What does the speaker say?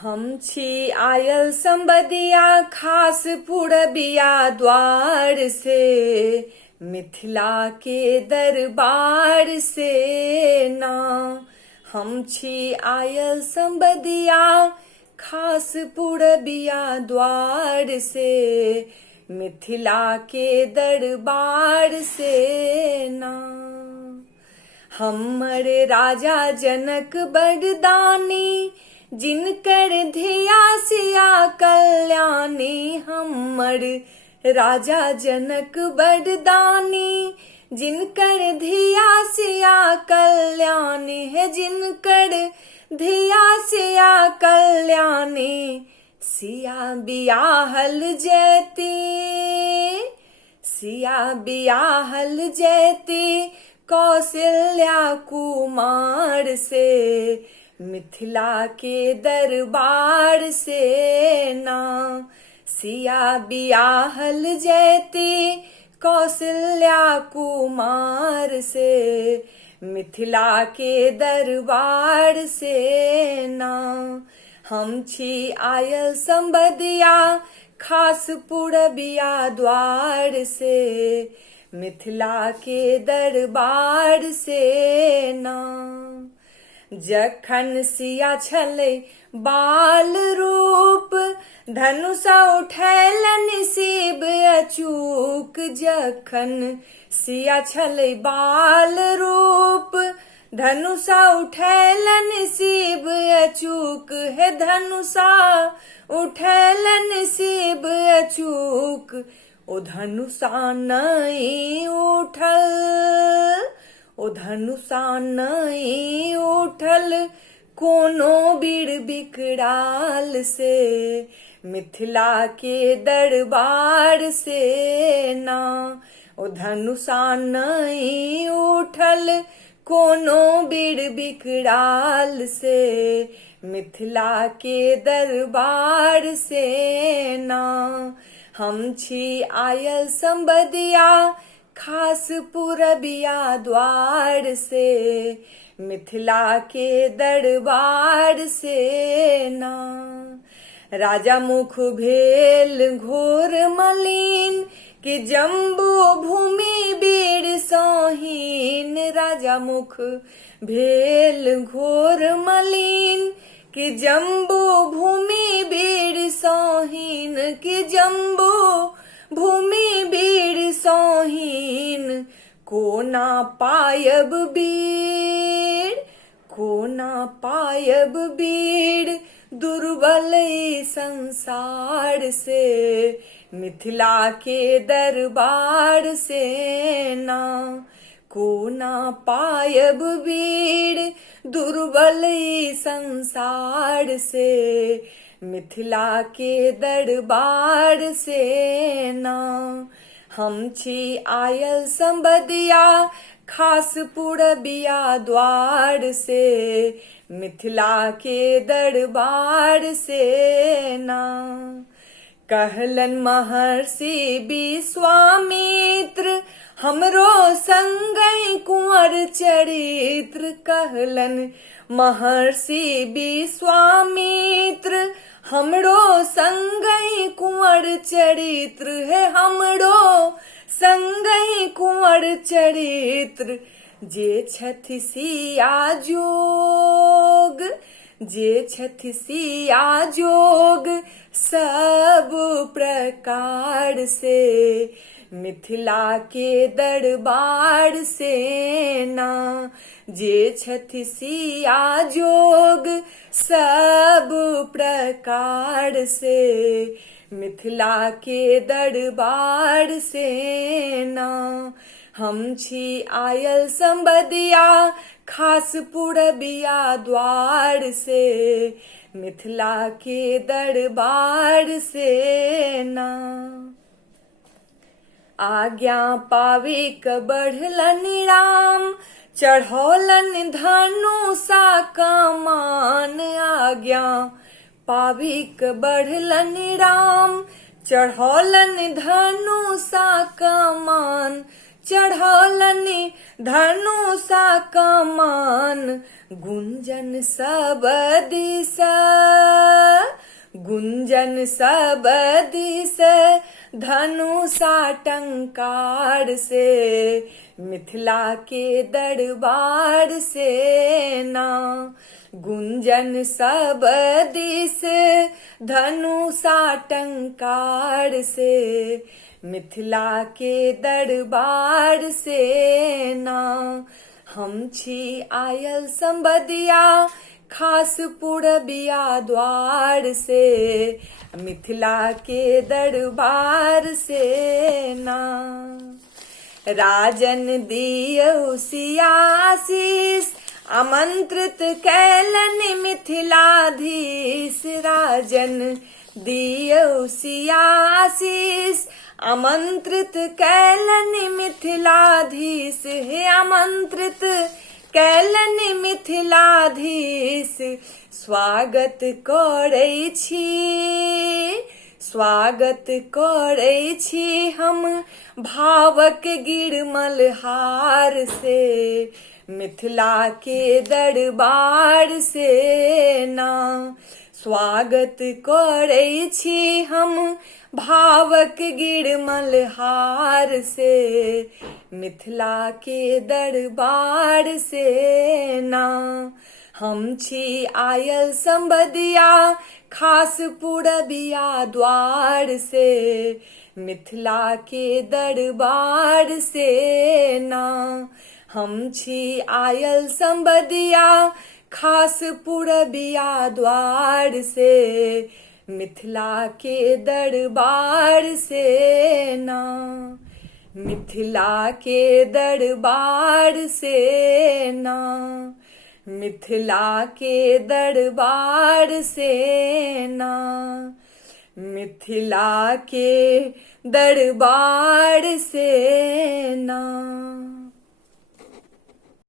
हम छी आयल संबदिया खास पुरबिया द्वार से, मिथिला के दरबार से ना। हम छी आयल संबदिया खास पुरबिया द्वार से, मिथिला के दरबार से ना। हमर राजा जनक बरदानी, जिनकर धिया सिया कल्याणी। हमर राजा जनक बरदानी, जिनकर धिया सिया कल्याणी है। जिनकर धिया सिया कल्याणी, सिया बियाहल जैती, सिया बियाहल जैती कौशल्या कुमार से, मिथिला के दरबार से ना। सिया बियाहल जैती कौशल्या कुमार से, मिथिला के दरबार से ना। हम छी आयल संबदिया खास पुरबिया द्वार से, मिथिला के दरबार से ना। जखन सिया छलै बाल रूप, धनुषा उठैलनि शिव अचूक। जखन सिया छलै बाल रूप, धनुषा उठैलनि शिव अचूक है। धनुषा उठैलनि शिव अचूक, ओ धनुषा नहीं उठल, ओ धनुषा नहीं उठल कोनो बीड़ बिकराल से, मिथिला के दरबार से ना। ओ धनुषा नहीं उठल कोनो बीड़ बिकराल से, मिथिला के दरबार से ना। हम छी आयल संबदिया खास पुरबिया द्वार से, मिथिला के दरबार से ना। राजा मुख भेल घोर मलिन, कि जम्बू भूमि बीड़ सोहीन। राजा मुख भेल घोर मलिन, कि जम्बू भूमि बीड़ सोहीन। कि जम्बू भूमि बीड़ सोहीन, कोना पायब बीड़, कोना पायब बीड़ दुर्बल संसार से, मिथिला के दरबार से ना। कोना पायब बीड़ दुर्बल संसार से, मिथिला के दरबार से ना। हम छी आयल संबदिया खास पुरबिया द्वार से, मिथिला के दरबार से ना। कहलन महर्षि विश्वामित्र, हमरो संगहि कुंवर चरित्र। कहलन महर्षि विश्वामित्र, हमरो संगहि कुंवर चरित्र है। हमरो संगहि कुंवर चरित्र, जे छथि सिया जोग, जे छथि सिया जोग सब प्रकार से, मिथिला के दरबार से ना। जे छथि सिया जोग सब प्रकार से, मिथिला के दरबार से ना। हम छी आयल संबदिया खास पुरबिया द्वार से, मिथिला के दरबार से ना। आज्ञा पाविक बढ़लनि राम, चढ़ौलन धनुषा कमान। आज्ञा पाविक बढ़लनि राम, चढ़ौलन धनुषा कमान। चढ़ौलनि धनुषा कमान, गुंजन सब दिशा, गुंजन सब दिस धनुषा टंकार से, मिथिला के दरबार से ना। गुंजन सब दिस धनुषा टंकार से, मिथिला के दरबार से ना। हम छी आयल संबदिया खास पूरबिया द्वार से, मिथिला के दरबार से ना। राजन दियौ सियासीस आमंत्रित कैलन मिथिलाधीश, राजन दियौ सियासीस आमंत्रित कैलन मिथिलाधीश, हे आमंत्रित कैलन मिथिलाधीश। स्वागत करै छी, स्वागत करै छी हम भावक गिरमल हार से, मिथिला के दरबार से ना। स्वागत करै छी हम भावक गिरमल हार से, मिथिला के दरबार से ना। हम छी आयल संबदिया खास पूरबिया द्वार से, मिथिला के दरबार से ना। हम छी आयल संबदिया खास पूरबिया द्वार से, मिथिला के दरबार से ना। मिथिला के दरबार से ना, मिथिला के दरबार से ना। मिथिला के दरबार से